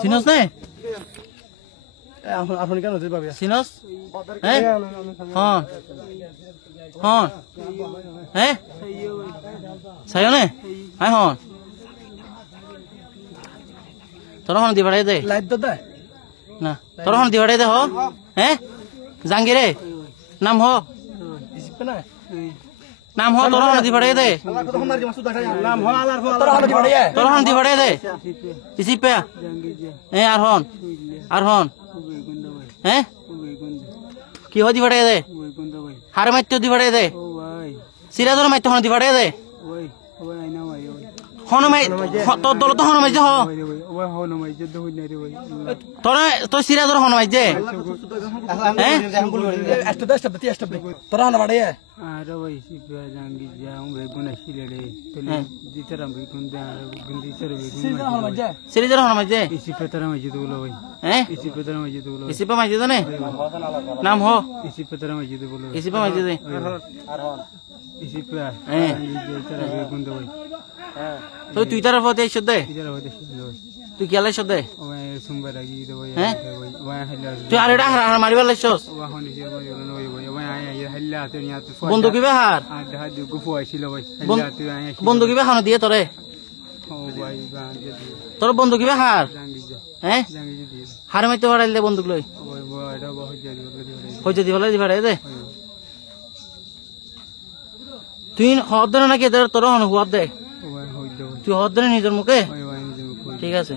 চিনস নে আপনি কেন পাবি চিনস হ্যাঁ হ্যাঁ হ্যাঁ হ্যাঁ চাইও নে হ্যাঁ হ্যাঁ তোর হন দি বাড়াই দে লাইট তো দে না তোর হন দি বাড়াই দে হ হ্যাঁ জাঙ্গিরে নাম হ ইসিপে না নাম হ তোর হন দি বাড়াই দে আল্লাহ কত মার মাসুদ দেখা নাম হ আল্লাহর তোর হন দি বাড়াই তোর হন দি বাড়াই দে ইসিপে এ আর হন হ্যাঁ কি হয় দি বাড়াই দে হারে মাইতে দি বাড়াই দে সিরাজর মাইতে হন দি বাড়াই দে হন মাই তোর দল তো হন মাই যে হ তোর সিরাজর হন মাই যে হ্যাঁ তোর হন বাড়াই আরে ভাই সিপা জাঙ্গি যাও বেগুন আসিলে রে তলে দিতারা বেগুন দা গন্দি সরে বেগুন সিরাজর হন মাই যে ইসি পেতারা মাঝে দুলো ভাই হ্যাঁ ইসি পেতারা মাঝে দুলো ইসিপা মাই যে নে নাম হ ইসি পেতারা মাঝে দুলো ইসিপা মাই যে ইসি পে হ্যাঁ দিতারা বেগুন দা ভাই তুই তার পথে এসে দে দিতারা হইতে শুলো তুই গেলে এসে দে ওই সোমবার লাগি দে ভাই হ্যাঁ ওই হাইলা তুই আর এটা হার মারিবার লাইছস ওই হনি যে ভাই ওই ভাই ওই আই হাইলা তে নিয়া তো বন্ধু কিবে হার আর দেখা দি গুফু আইছিল ভাই হাইলা তে আই বন্ধু কিবে খানো দিয়ে তোরে ও ভাই গান যে তোর বন্ধু কিবে হার জাঙ্গি যা হ্যাঁ জাঙ্গি যে দিয়ে হার মাইতে বাড়াইল দে বন্দুক লই ওই ভাই এটা বহুত জাদি হইতে দিবলে দি বাড়াই দে তুই হদ দে নাকি তোর হন হুয়াদ দে ওই হইলো তুই হদ দে নিজের মুখে ওই ওই নিজে ঠিক আছে